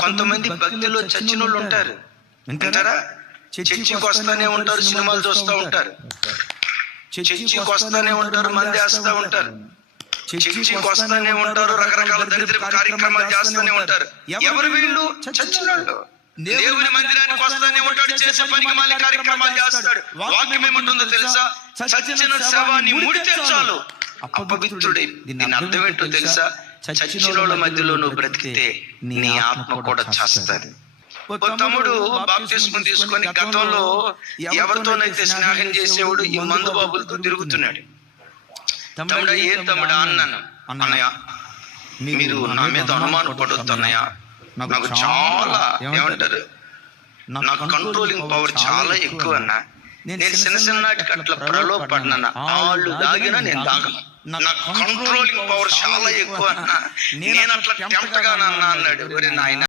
కొంతమంది భక్తిలో చచ్చిన వాళ్ళు ఉంటారు. వింటారా? చర్చికి వస్తానే ఉంటారు సినిమాలు చూస్తూ ఉంటారు. చర్చికి వస్తానే ఉంటారు మంది వేస్తూ ఉంటారు. చర్చికి వస్తానే ఉంటారు రకరకాల దరిద్ర కార్యక్రమాలు చేస్తూనే ఉంటారు. ఎవరు వీళ్ళు చచ్చిన వాళ్ళు దేవుని మందిరానికి వస్తానే ఉంటాడు చేసే పనికి మళ్ళీ కార్యక్రమాలు చేస్తాడు. వాక్యం ఏముంటుందో తెలుసా? చచ్చిన శవాన్ని ముడితే చాలు. అపవిత్రుడే. దీని అర్థం ఏంటో తెలుసా? చచ్చిన వాళ్ళ మధ్యలో నువ్వు బ్రతికితే నీ ఆత్మ కూడా చేస్తుంది. తమ్ముడు బాప్తిస్మం తీసుకొని గతంలో ఎవరితోనైతే స్నేహం చేసేవాడు ఈ మందు బాబులతో తిరుగుతున్నాడు. తమ్ముడు ఏ తమ్ముడు అన్నాను. అన్నయ్య మీరు నా మీద అనుమానం పడొద్దు అన్నయ్య. నాకు చాలా ఏమంటారు? నా కంట్రోలింగ్ పవర్ చాలా ఎక్కువ అన్న. నేను చిన్న చిన్నటికి అట్లా ప్రలోభపడినా వాళ్ళు దాగినా నేను దాగను. నా కంట్రోలింగ్ పవర్ చాలా ఎక్కువ అన్న. నేను అట్లా టెంప్ట్ అన్నాడు. నాయన.